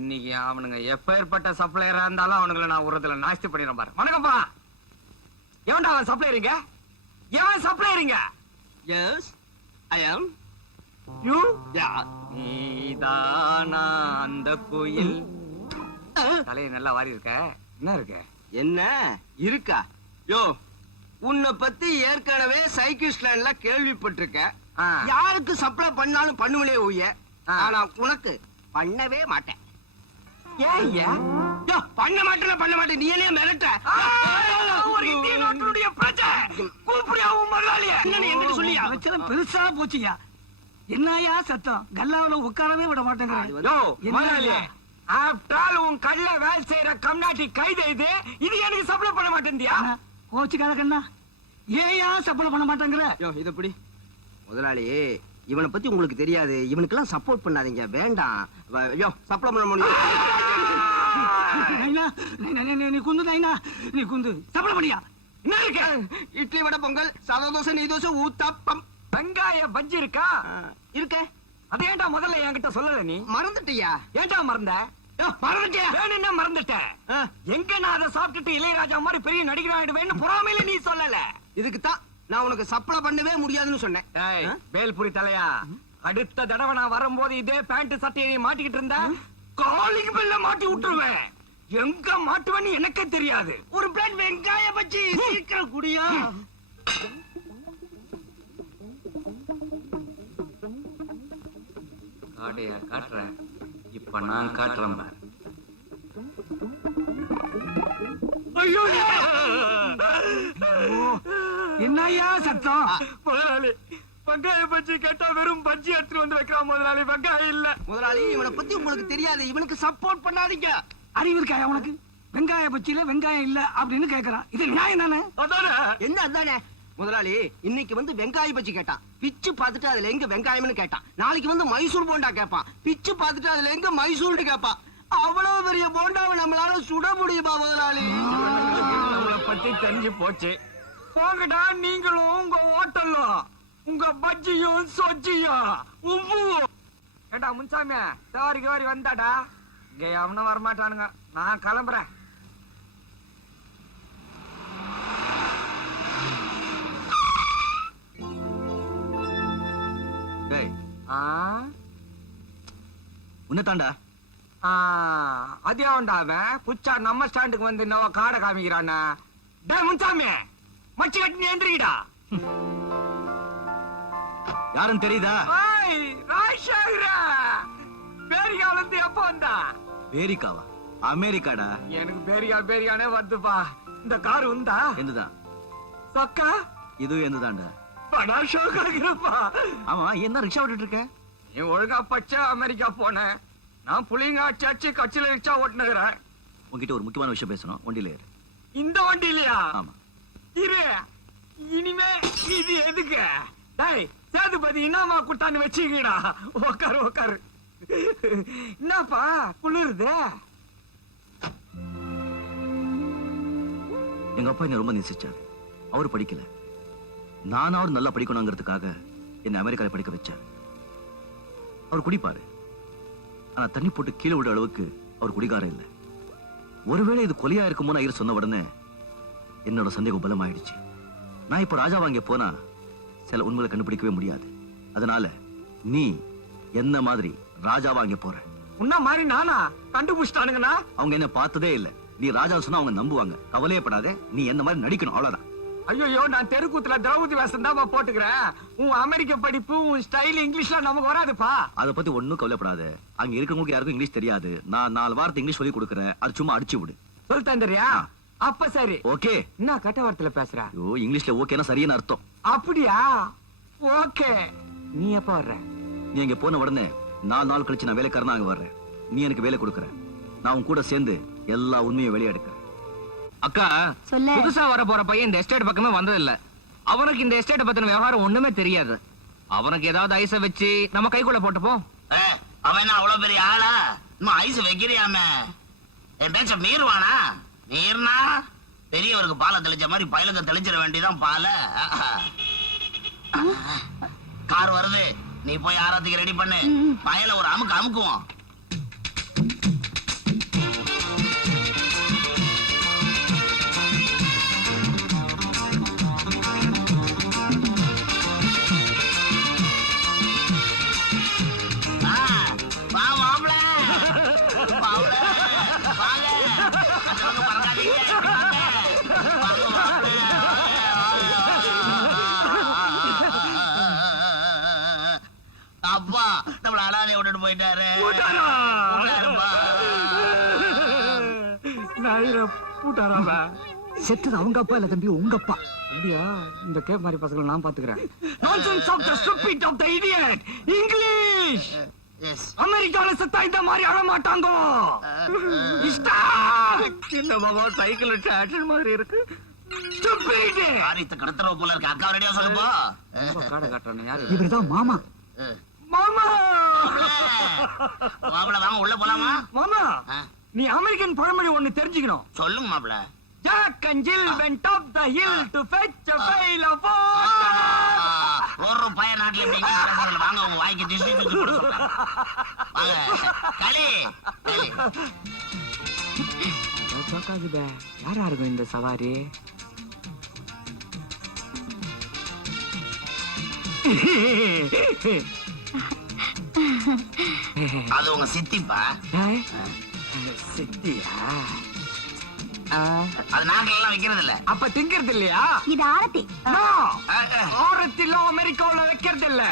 இன்னைக்கு அவனுங்க எப்பேற்பட்ட சப்ளையரா இருந்தாலும் அவனுங்களை நான் உரத்துல நாஸ்தி பண்ணிடுறேன் பாரு. வணக்கம்ப்பா. எவன்டா அவன் சப்ளையரிங்க? எவன் சப்ளையரிங்க? Yes, I am. You? Yeah. நீதானா அந்த குயில்? தலையை நல்லா வாரி இருக்க. என்ன இருக்க? என்ன இருக்கா? யோ, உன்னை பத்தி ஏற்கனவே சைக்கிள் ஸ்டாண்ட்ல கேள்விப்பட்டிருக்கேன். யாருக்கு சப்ளை பண்ணாலும் பண்ணுவனே ஊய. ஆனா உனக்கு பண்ணவே மாட்டேன். ஏன் ஐயா? யோ, பண்ண மாட்டேன். நீ என்ன மிரட்ட? ஒரு இந்திய நாட்டினுடைய பிரஜை. கூப்பிடியா உன் முதலாளிய? என்னன்னு என்கிட்ட சொல்லியா? பிரச்சனை பெருசா போச்சுயா. என்னையா சத்தம்? கல்லாவில உட்காரவே விட மாட்டேங்கிறேன். யோ, முதலாளிய. ஆப்டால் உன் கல்ல வேலை செய்யற கம்நாட்டி கைது இது எனக்கு சப்ளை பண்ண மாட்டேன்டியா? கோச்சுக்காத கண்ணா, ஏயா சப்ளை பண்ண மாட்டேங்கிற? யோ, இத பிடி. முதலாளி, இவனை பத்தி உங்களுக்கு தெரியாது. இவனுக்கெல்லாம் சப்போர்ட் பண்ணாதீங்க, வேண்டாம். யோ, சப்ளை பண்ண முடியும். நீ குந்து நைனா, நீ குந்து சப்ளை பண்ணியா? என்ன இருக்கு? இட்லி வடை பொங்கல் சாதா தோசை நெய் தோசை ஊத்தாப்பம் வெங்காய பஜ்ஜி இருக்கா? இருக்க. அது ஏன்டா முதல்ல என்கிட்ட சொல்லல நீ? மறந்துட்டியா? ஏன்டா மறந்த? மறந்துட்டியா? வேணும்னா மறந்துட்டேன். எங்க நான் அதை சாப்பிட்டுட்டு இளையராஜா மாதிரி பெரிய நடிகர் ஆயிடுவேன்னு பொறாமையில நீ சொல்லல. இதுக்கு தான் நான் உனக்கு சப்ளை பண்ணவே முடியாதுன்னு சொன்னேன். வேல்புரி தலையா, அடுத்த தடவை நான் வரும்போது இதே பேண்ட் சட்டையை நீ மாட்டிக்கிட்டு இருந்த காலிங் பெல்ல மாட்டி விட்டுருவேன். எங்க மாட்டுவேன்னு எனக்கே தெரியாது. ஒரு பிளேட் வெங்காய பஜ்ஜி சீக்கிரம் குடியா. காடையா காட்டுறேன். இப்ப நான் காட்டுறேன் பாரு. ஐயோ, என்னையா சத்தம்? முதலாளி, வெங்காய பஜ்ஜி கேட்டா வெறும் பஜ்ஜி எடுத்துட்டு வந்து வைக்கிறான் முதலாளி. வெங்காயம் இல்ல. முதலாளி, இவனை பத்தி உங்களுக்கு தெரியாது. இவனுக்கு சப்போர்ட் பண்ணாதீங்க. அறிவு இருக்காயா உனக்கு? வெங்காய பச்சியில வெங்காயம் இல்ல அப்படின்னு கேக்குறான். இது நியாயம் தானே? அதானே? என்ன அதானே? முதலாளி, இன்னைக்கு வந்து வெங்காய பச்சி கேட்டான். பிச்சு பார்த்துட்டு அதுல எங்க வெங்காயம்னு கேட்டான். நாளைக்கு வந்து மைசூர் போண்டா கேட்பான். பிச்சு பார்த்துட்டு அதுல எங்க மைசூர்னு கேட்பான். அவ்வளவு பெரிய போண்டாவை நம்மளால சுட முடியுமா முதலாளி? நம்மளை பத்தி தெரிஞ்சு போச்சு. போங்கடா, நீங்களும் உங்க ஹோட்டலும் உங்க பஜ்ஜியும் சொஜ்ஜியும் உப்பும். ஏண்டா முன்சாமி, தேவாரி வந்தாடா. இங்க அவனும் வரமாட்டானுங்க. நான் கிளம்புறேன். உன்னதாண்டா அதே அவன்டா அவன் புச்சா நம்ம ஸ்டாண்டுக்கு வந்து என்னவோ காடை காமிக்கிறானா. டே முன்சாமி, மச்சி கட்டி எந்திரிக்கடா. யாரும் தெரியுதா? ராஜசேகரா, பேரிகால இருந்து எப்ப வந்தா? பேரிக்காவா? அமெரிக்காடா. எனக்கு பேரிகானே வருதுப்பா. இந்த கார் உண்டா? என்னதான் சொக்கா? இது என்னதாண்டா? படா ஷோக்காகிறப்பா. ஆமா, என்ன ரிக்ஷா ஓட்டிட்டு இருக்க? நீ ஒழுங்கா பச்சா அமெரிக்கா போன. நான் புளிங்க சர்ச்சு கட்சியில ரிக்ஷா ஓட்டுனுகிறேன். உங்ககிட்ட ஒரு முக்கியமான விஷயம் பேசணும். வண்டியில ஏறு. இந்த வண்டியிலயா? ஆமா. இரு, இனிமே இது எதுக்கு? டேய் சேதுபதி, என்னமா குட்டான்னு வச்சுக்கடா. உக்காரு. என்னப்பா குளிருது? எங்க அப்பா என்ன ரொம்ப நேசிச்சாரு. அவரு படிக்கல, நானாவது நல்லா படிக்கணுங்கிறதுக்காக என்ன அமெரிக்கால படிக்க வச்சாரு. அவர் குடிப்பாரு, ஆனா தண்ணி போட்டு கீழே விட அளவுக்கு அவர் குடிகாரம் இல்ல. ஒருவேளை இது கொலையா இருக்குமோ ஐயர் சொன்ன உடனே என்னோட சந்தேகம் பலமாயிடுச்சு. நான் இப்ப ராஜா வாங்க போனா சில உண்மைகளை கண்டுபிடிக்கவே முடியாது. அதனால நீ என்ன மாதிரி ராஜா வாங்க போற. உன்ன மாதிரி நானா? கண்டுபிடிச்சிட்டானுங்கண்ணா. அவங்க என்ன பார்த்ததே இல்ல. நீ ராஜா சொன்னா அவங்க நம்புவாங்க. கவலையப்படாத, நீ என்ன மாதிரி நடிக்கணும், அவ்வளவுதான். ஐயோ, நான் தெருக்கூத்துல திரௌபதி வேஷம் தான் போட்டுக்கிறேன். உன் அமெரிக்க படிப்பு, உன் ஸ்டைல் இங்கிலீஷ்ல நமக்கு வராதுப்பா. அதை பத்தி ஒண்ணும் கவலைப்படாத. அங்க இருக்கவங்களுக்கு யாருக்கும் இங்கிலீஷ் தெரியாது. நான் 4 வாரத்தை இங்கிலீஷ் சொல்லி கொடுக்கறேன். அது சும்மா அடிச்சு விடு. சொல் தந்தரியா? அப்ப சரி. ஓகே. என்ன கட்ட வார்த்தையில பேசுற? ஓ, இங்கிலீஷ்ல ஓகேனா சரியான அர்த்தம். அப்படியா? ஓகே. நீ எப்ப வர்ற? நீ இங்க போன உடனே 4 நாள் கழிச்சு நான் வேலைக்காரனா அங்க வர்றேன். நீ எனக்கு வேலை கொடுக்கற. நான் உன் கூட சேர்ந்து எல்லா உண்மையும் வெளியே எடுக்கிறேன். அக்கா, புதுசா வர போற பையன் இந்த எஸ்டேட் பக்கமே வந்தது இல்ல. அவனுக்கு இந்த எஸ்டேட் பத்தின விவகாரம் ஒண்ணுமே தெரியாது. அவனுக்கு ஏதாவது ஐஸ வச்சு நம்ம கைக்குள்ள போட்டுப்போம். அவன் அவ்வளவு பெரிய ஆளா? இன்னும் ஐஸ் வைக்கிறியாமே? என் பேச்ச மீறுவானா? மீறினா பெரியவருக்கு பாலை தெளிச்ச மாதிரி பயலுக்கு தெளிச்சிட வேண்டியதான் பால. கார் வருது, நீ போய் ஆராத்திக்கு ரெடி பண்ணு. பயல ஒரு அமுக்குவோம். போட்டு போயிட்டாரு பூட்டாரா? பூட்டாருப்பா. நாயிர பூட்டாராவ? செத்தது அவங்க அப்பா இல்ல தம்பி, உங்க அப்பா. அப்படியா? இந்த கேப் மாதிரி பசங்களை நான் பாத்துக்கிறேன். Nonsense of the stupid of the idiot. English. Yes. அமெரிக்கால செத்தா இந்த மாதிரி அழ மாட்டாங்க. என்ன பாபா சைக்கிள் ஆக்ஷன் மாதிரி இருக்கு. Stupid. காரியத்தை கடத்துறவ போல இருக்கு. அக்கா ரெடியா சொல்லுப்பா. காடை காட்டுறானே யாரு? இவர்தான் மாமா. மாமா. மாப்பிள வாங்க உள்ள போலாமா? மாமா, ஆ, நீ அமெரிக்கன் பழமொழி ஒண்ணு தெரிஞ்சுக்கணும். சொல்லுங்க மாப்பிள. Jack and Jill went up the hill to fetch a pail of water. ஒரு பைய நாட்டுல எப்படி இங்கிலீஷ் பேசுறதுல வாங்க உங்க வாய்க்கு டிஸ்டி தூக்கி போட சொல்றேன். வாங்க களி களி. ஜோக்காகுதே. யாரா இருக்கும் இந்த சவாரி? அது உங்க சித்திப்பா. சித்தியா? அது நாட்டுல எல்லாம் வைக்கிறது இல்ல. அப்ப திங்கிறது இல்லையா? இது ஆரத்தி. No. ஆரத்தில அமெரிக்காவுல வைக்கிறது இல்ல.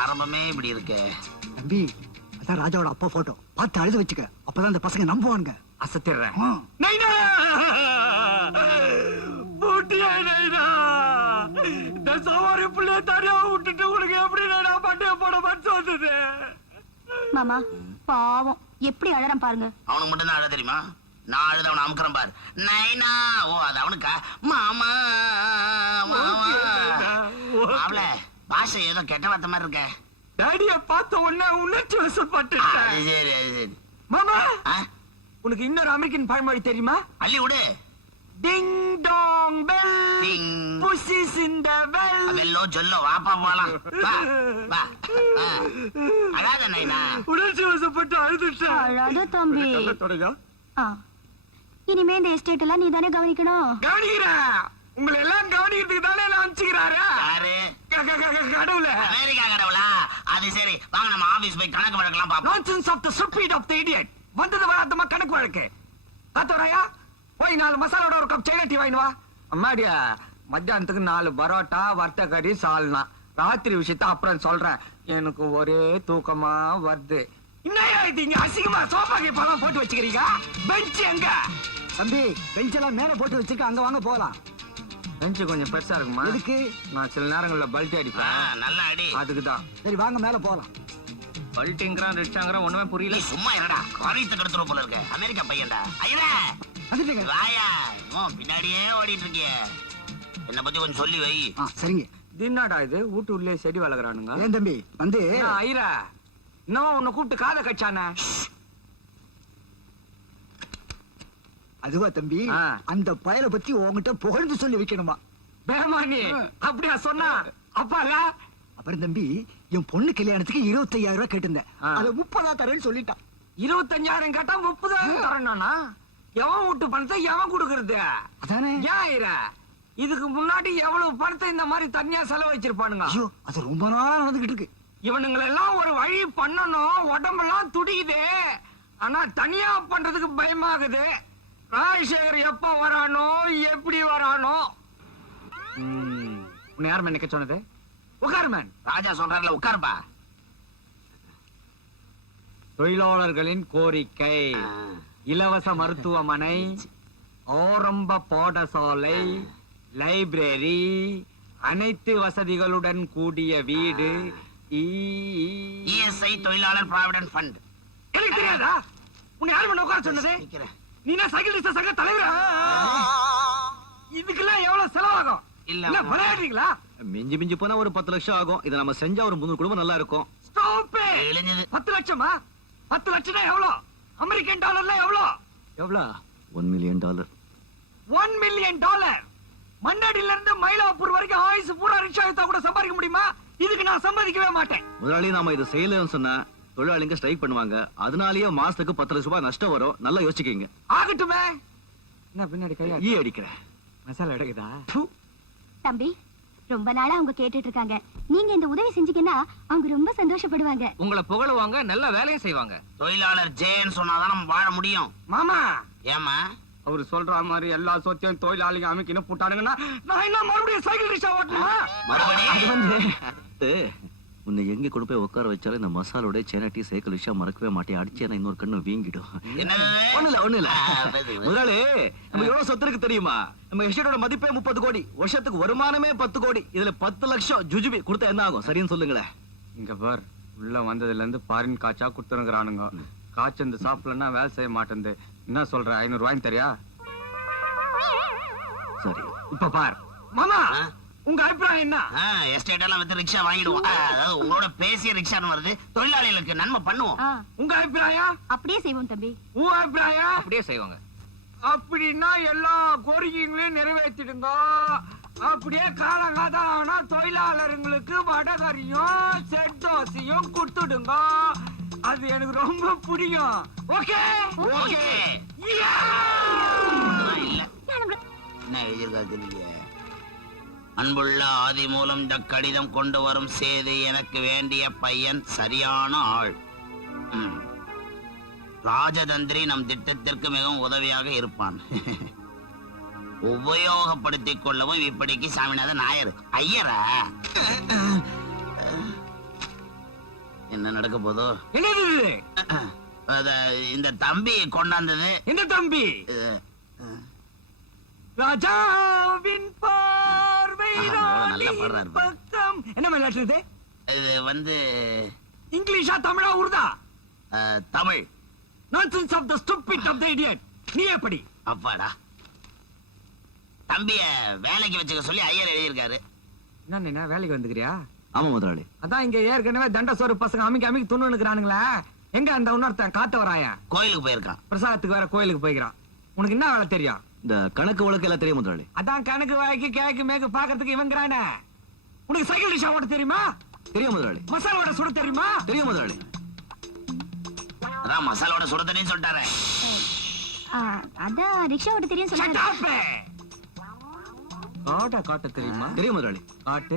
ஆரம்பமே இப்படி இருக்கு. தம்பி, அதான் ராஜாவோட அப்பா போட்டோ. பார்த்து அழுது வச்சுக்க, அப்பதான் அந்த பசங்க நம்புவானுங்க. அசத்திடுறேன். ஆ. நைனா! பூட்டியா நைனா? இந்த சவாரி புள்ளைய தனியா விட்டுட்டு உனக்கு எப்படி நைனா பட்டைய போட மனசு வந்தது? மாமா பாவம் எப்படி அழறான் பாருங்க. அவனுக்கு மட்டும் தான் அழ தெரியுமா? நான் அழுத அவனை அமுக்குறேன் பாரு. நைனா. ஓ அது அவனுக்கா? மாமா மாமா. மாப்ள பாஷை ஏதோ கெட்ட வார்த்தை மாதிரி இருக்க. டாடிய பார்த்த உடனே உணர்ச்சி வசப்பட்டுட்டேன். அது சரி அது சரி. மாமா, ஆ, உனக்கு இன்னொரு அமெரிக்கன் பழமொழி தெரியுமா? அள்ளி விடு. Ding dong bell, ding. Pussy's in the bell. வெல்லோ ஜொல்லோ வாப்பா போலாம். வா வா. ஆ. அழாத நைனா. உணர்ச்சி வசப்பட்டு அழுதுட்டேன். அழாத தம்பி. தொடங்க. ஆ. இனிமே இந்த எஸ்டேட் எல்லாம் நீ தானே கவனிக்கணும். கவனிக்கிறேன். உங்களை எல்லாம் கவனிக்கிறதுக்கு தானே நான் அனுப்பிச்சுக்கிறாரு. யாரு? கடவுளே. அமெரிக்கா கடவுளா? அது சரி வாங்க நம்ம ஆபீஸ் போய் கணக்கு வழக்கெல்லாம் பாப்போம். Nonsense of the stupid of the idiot. வந்தது வராதமா கணக்கு வழக்கு. காத்தோராயா, போய் 4 மசாலோட ஒரு கப் சைனா டீ வாங்கிட்டு வா. அம்மாடியா, மத்தியானத்துக்கு 4 பரோட்டா, வறுத்த கறி, சால்னா. ராத்திரி விஷயத்த அப்புறம் சொல்றேன். எனக்கு ஒரே தூக்கமா வருது. என்னையா இது இங்க அசிங்கமா சோஃபா கேப்பெல்லாம் போட்டு வச்சுக்கிறீங்க? பெஞ்ச் எங்க? தம்பி, பெஞ்ச் எல்லாம் மேல போட்டு வச்சிருக்க, அங்க வாங்க போலாம். பெஞ்ச் கொஞ்சம் பெருசா இருக்குமா? எதுக்கு? நான் சில நேரங்கள்ல பல்ட்டி ஆ, அடிப்பேன். நல்ல அடி. அதுக்குதான். சரி வாங்க மேல போலாம். பல்ட்டிங்கிறான் ரிச்சாங்கிறான் ஒண்ணுமே நீ புரியல. சும்மா என்னடா காரியத்தை கெடுத்துற போல இருக்க. அமெரிக்கா பையன்டா. ஐயா வந்துட்டீங்க. வாயா. பின்னாடியே ஓடிட்டு இருக்கிய. என்ன பத்தி கொஞ்சம் சொல்லி வை. ஆ, சரிங்க. தின்னாடா இது வீட்டு உள்ளே செடி வளர்க்குறானுங்க. ஏன் தம்பி வந்து ஐரா இன்னும் உன்னை கூப்பிட்டு காதை கச்சானே. அதுவா தம்பி, ஆ. அந்த பயலை பத்தி உன்கிட்ட புகழ்ந்து சொல்லி வைக்கணுமா? பேமானி அப்படியா சொன்னா? அப்பால அப்புறம் தம்பி, என் பொண்ணு கல்யாணத்துக்கு 25,000 ரூபாய் கேட்டிருந்தேன். ஆ. அதை 30,000 தரேன்னு சொல்லிட்டான். 25,000 கேட்டா 30,000 தரணும்னா எவன் வீட்டு பணத்தை எவன் கொடுக்கறது? அதானே? ஏன் ஐரா, இதுக்கு முன்னாடி எவ்வளவு பணத்தை இந்த மாதிரி தனியா செலவு வச்சிருப்பானுங்க. ஐயோ, அது ரொம்ப நாளா நடந்துகிட்டு இருக்கு. இவனுங்களெல்லாம் ஒரு வழி பண்ணணும். உடம்பெல்லாம் துடிக்குது. ஆனா தனியா பண்றதுக்கு பயமாகுது. ராஜசேகர் எப்ப வரானோ எப்படி வரானோ. உன்னை யார் நினைக்க சொன்னது? உட்காரு மேன். ராஜா சொல்றாருல உட்காருப்பா. தொழிலாளர்களின் கோரிக்கை இலவச மருத்துவமனை, ஆரம்ப பாடசாலை, லைப்ரரி, அனைத்து வசதிகளுடன் கூடிய வீடு. இஎஸ்ஐ தொழிலாளர் ப்ராவிடன்ட் ஃபண்ட். எனக்கு தெரியாதா? உன்னை யார் பண்ண உட்கார சொன்னது? நீ என்ன சைக்கிள் டிஸ்ட சங்க தலைவரா? இதுக்கெல்லாம் எவ்வளவு செலவாகும்? இல்ல, இல்ல விளையாடுறீங்களா? மிஞ்சி மிஞ்சி போனா ஒரு 10 லட்சம் ஆகும். இதை நம்ம செஞ்சா ஒரு 300 குடும்பம் நல்லா இருக்கும். ஸ்டாப். இழிஞ்சது. 10 லட்சமா? 10 லட்சம்னா எவ்வளவு? அமெரிக்கன் டாலர்ல எவ்வளவு? எவ்வளவு? $1 million. $1 million. மண்ணடியில இருந்து மயிலாப்பூர் வரைக்கும் ஆயுசு பூரா ரிக்ஷா எடுத்தா கூட சம்பாதிக்க முடியுமா? இதுக்கு நான் சம்பாதிக்கவே மாட்டேன். முதலாளி நாம இதை செய்யலன்னு சொன்னா தொழிலாளிங்க ஸ்ட்ரைக் பண்ணுவாங்க. அதனாலேயே மாசத்துக்கு 10 லட்சம் ரூபாய் நஷ்டம் வரும். நல்லா யோசிக்கீங்க. ஆகட்டுமே. என்ன பின்னாடி கையா ஈ அடிக்கிறேன். மசாலா எடுக்குதா? தம்பி, ரொம்ப நாளா அவங்க கேட்டுட்டு இருக்காங்க. நீங்க இந்த உதவி செஞ்சீங்கன்னா அவங்க ரொம்ப சந்தோஷப்படுவாங்க. உங்களை புகழுவாங்க, நல்ல வேலையும் செய்வாங்க. தொழிலாளர் ஜேன்னு சொன்னாதான் நம்ம வாழ முடியும். மாமா, ஏமா அவரு சொல்ற மாதிரி எல்லா சொத்தையும் தொழிலாளிங்க அமைக்கணும் போட்டானுங்கன்னா நான் என்ன மறுபடியும் சைக்கிள் ரிக்ஷா ஓட்டணுமா? மறுபடியும் அது உன்னை எங்க கொண்டு போய் உட்கார வச்சாலும் இந்த மசாலோட சேனா டீ சைக்கிள் விஷயம் மறக்கவே மாட்டேன். அடிச்சேன்னா இன்னொரு கண்ணு வீங்கிடும். ஒண்ணு இல்ல முதலாளி, நம்ம எவ்வளவு சொத்து இருக்கு தெரியுமா? நம்ம எஸ்டேட்டோட மதிப்பே 30 கோடி, வருஷத்துக்கு வருமானமே 10 கோடி. இதுல 10 லட்சம் ஜுஜுபி கொடுத்தா என்ன ஆகும்? சரின்னு சொல்லுங்களேன். இங்க பார், உள்ள வந்ததுல இருந்து பாரின் காய்ச்சா குடுத்துருங்கிறானுங்க. காய்ச்சல் இந்த சாப்பிடலன்னா வேலை செய்ய மாட்டேன். என்ன சொல்ற? 500 ரூபாய் தரியா? சரி, இப்ப பார் மாமா, உங்க அபிப்பிராயம் என்ன? எஸ்டேட் எல்லாம் வித்து ரிக்ஷா வாங்கிடுவோம். அதாவது உங்களோட பேசிய ரிக்ஷான்னு வருது, தொழிலாளிகளுக்கு நன்மை பண்ணுவோம். உங்க அபிப்பிராயம்? அப்படியே செய்வோம் தம்பி. உன் அபிப்பிராயம்? அப்படியே செய்வாங்க. அப்படின்னா எல்லா கோரிக்கைகளையும் நிறைவேற்றிடுங்க. அப்படியே காலங்காலம் ஆனா தொழிலாளர்களுக்கு வடகரியும் செட் தோசையும் கொடுத்துடுங்க. அது எனக்கு ரொம்ப பிடிக்கும். Okay okay. இல்ல என்ன எழுதியிருக்காது நீங்க? அன்புள்ள ஆதி மூலம் இந்த கடிதம் கொண்டு வரும் செய்தி எனக்கு வேண்டிய பையன் சரியான ஆள். ராஜதந்திரி நம் திட்டத்திற்கு மிகவும் உதவியாக இருப்பான். உபயோகப்படுத்திக் கொள்ளவும் இப்படிக்கு சாமிநாதன் நாயர். ஐயரா என்ன நடக்க போதோ? என்னது இந்த தம்பி கொண்டாந்தது. இந்த தம்பி ராஜாவின் பார்வை நல்லா பாடுறாரு. பக்கம் என்ன விளையாட்டு? இது வந்து இங்கிலீஷா தமிழா உருதா? Tamil. Nonsense of the stupid of the idiot. நீ எப்படி? அப்பாடா, தம்பிய வேலைக்கு வச்சுக்க சொல்லி ஐயர் எழுதியிருக்காரு. என்ன வேலைக்கு வந்துக்கிறியா? ஆமா முதலாளி. அதான் இங்க ஏற்கனவே தண்டசோறு பசங்க அமைக்க துண்ணுக்கிறானுங்களா? எங்க அந்த இன்னொருத்தன் காத்தவராயா? கோயிலுக்கு போயிருக்கான். பிரசாதத்துக்கு வேற கோயிலுக்கு போய்க்கிறான். உனக்கு என்ன வேலை தெரியும்? இந்த கணக்கு வழக்கு எல்லாம் தெரியும் முதலாளி. அதான் கணக்கு வாய்க்கு கேக்கு மேக்கு பாக்கிறதுக்கு இவங்கிறானே. உனக்கு சைக்கிள் ரிக்ஷா ஓட்ட தெரியுமா? தெரியும் முதலாளி. மசாலோட சுட தெரியுமா? தெரியும் முதலாளி. அதான் மசாலோட சுட தெரியும் சொல்லிட்டாரு. அதான் ரிக்ஷா ஓட்ட தெரியும் Shut சொல்லுங்க. up! காட்ட தெரியுமா? தெரியும் முதலாளி. காட்டு.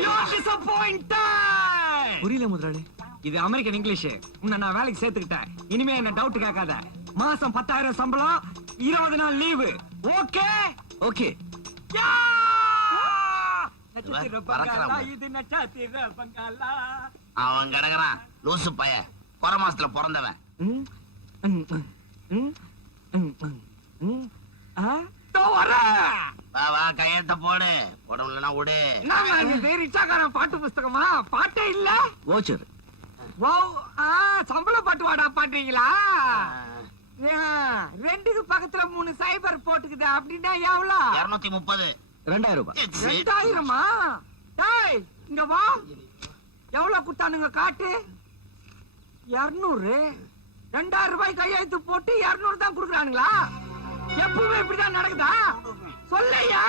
You're disappointed! புரியல முதலாளி. இது அமெரிக்கன் இங்கிலீஷ். உன்னை நான் வேலைக்கு சேர்த்துக்கிட்டேன். இனிமே என்ன டவுட் கேட்காத. மாசம் 10,000 சம்பளம், 20 நாள் லீவு. Okay okay. அவன் கிடக்குறான் லூசு பைய, குறை மாசத்துல பிறந்தவன். வா வா, கையெழுத்த போடு. போடலன்னா விடு. ரிச்சாக்காரன் பாட்டு புஸ்தகமா? பாட்டே இல்ல. வாச்சர். சம்பள பாட்டு வாடா பாடுறீங்களா? ரெண்டுக்கு பக்கத்துல 3 சைபர் போட்டுக்குது. அப்படின்னா எவ்வளவு? 230. 2000 ரூபாய். 2000-மா? டேய் இங்க வா. எவ்வளவு குட்டானுங்க காட்டு? 200. 2000 ரூபாய் கையெழுத்து போட்டு 200 தான் குடுக்குறானுங்களா? எப்பவுமே இப்படிதான் நடக்குதா? சொல்லையா.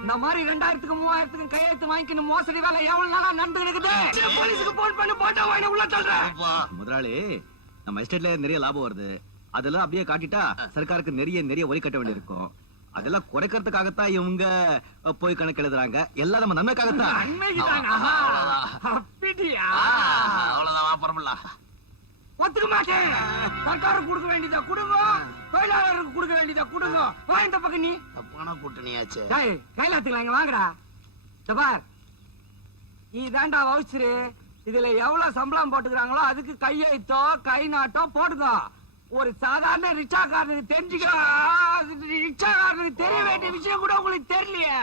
இந்த மாதிரி 2000க்கு 3000க்கு கையெழுத்து வாங்கிக்கணும் மோசடி வேலை எவ்வளவு நாளா நடந்துக்கிட்டு? போலீஸுக்கு போன் பண்ணி போட்டோ வாங்கி உள்ள சொல்றேன். முதலாளி, நம்ம எஸ்டேட்ல நிறைய லாபம் வருது. அதெல்லாம் அப்படியே காட்டிட்டா சர்க்காருக்கு நிறைய வரி கட்ட வேண்டியிருக்கும். அதெல்லாம் குறைக்கிறதுக்காகத்தான் இவங்க போய் கணக்கு எழுதுறாங்க. எல்லாம் நம்ம நன்மைக்காகத்தான். அப்படியா? அவ்வளவுதான் வாப்பறமில்ல. ஒத்துக்க மாட்டேன். சர்க்காருக்கு கொடுக்க வேண்டியதா கொடுங்க, தொழிலாளருக்கு கொடுக்க வேண்டியதா கொடுங்க. வா இந்த பக்கம். நீ தப்பான கூட்டணியாச்சு. கைலாத்துக்கலாம். இங்க வாங்கடா. பார், இதாண்டா வவுச்சரு. இதுல எவ்வளவு சம்பளம் போட்டுக்கிறாங்களோ அதுக்கு கையெழுத்தோ கை நாட்டோ போடுங்க. ஒரு சாதாரண ரிக்ஷாக்காரனுக்கு தெரிஞ்சுக்க, ரிக்ஷாக்காரனுக்கு தெரிய வேண்டிய விஷயம் கூட உங்களுக்கு தெரியலையே.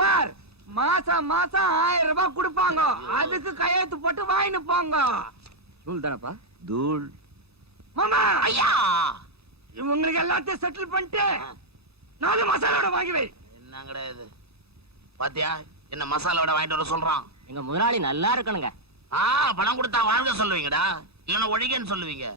பார், மாசம் 1000 ரூபாய் கொடுப்பாங்க. அதுக்கு கையெழுத்து போட்டு வாங்கிட்டு போங்க. தூள் தானப்பா? தூள். மாமா ஐயா, இவங்களுக்கு எல்லாத்தையும் செட்டில் பண்ணிட்டு 4 மசாலோட வாங்கி வை. என்னங்கடா இது? பாத்தியா என்ன மசாலோட வாங்கிட்டு வர சொல்றான்? எங்க முதலாளி நல்லா இருக்கணுங்க. பணம் கொடுத்தா வாழ்க சொல்லுவீங்கடா, இல்லைன்னா ஒழிகன்னு சொல்லுவீங்க.